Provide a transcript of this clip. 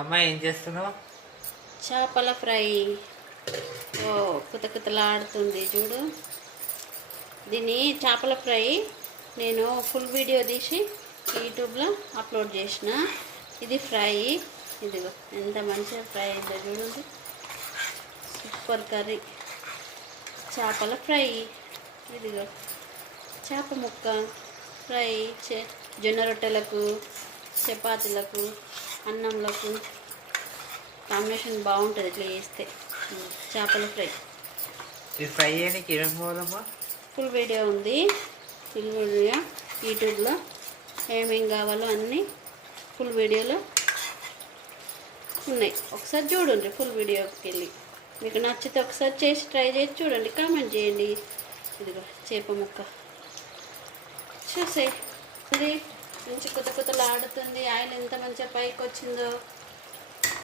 అమ్మ ఏం చేస్తున్నావు? చేపల ఫ్రై. ఓ కుతకుతలాడుతుంది చూడు. దీన్ని చేపల ఫ్రై నేను ఫుల్ వీడియో తీసి యూట్యూబ్లో అప్లోడ్ చేసిన. ఇది ఫ్రై. ఇదిగో ఎంత మంచిగా ఫ్రై అయిందో చూడండి. సూపర్ కర్రీ చేపల ఫ్రై. ఇదిగో చేప ముక్క ఫ్రై. జొన్న రొట్టెలకు, చపాతీలకు, అన్నంలకు కాంబినేషన్ బాగుంటుంది ఇట్లా చేస్తే. చేపల ఫ్రై. ఈ ఫ్రై చేయడానికి ఏమేమి కావాలమ్మా? ఫుల్ వీడియో ఉంది. ఫుల్ వీడియో యూట్యూబ్లో ఏమేమి కావాలో అన్నీ ఫుల్ వీడియోలో ఉన్నాయి. ఒకసారి చూడండి ఫుల్ వీడియోకి వెళ్ళి. మీకు నచ్చితే ఒకసారి చేసి ట్రై చేసి చూడండి, కామెంట్ చేయండి. ఇదిగో చేప ముక్క చూసే. ఇది మంచి కుతకుతలాడుతుంది. ఆయిల్ ఎంత మంచిగా పైకి వచ్చిందో.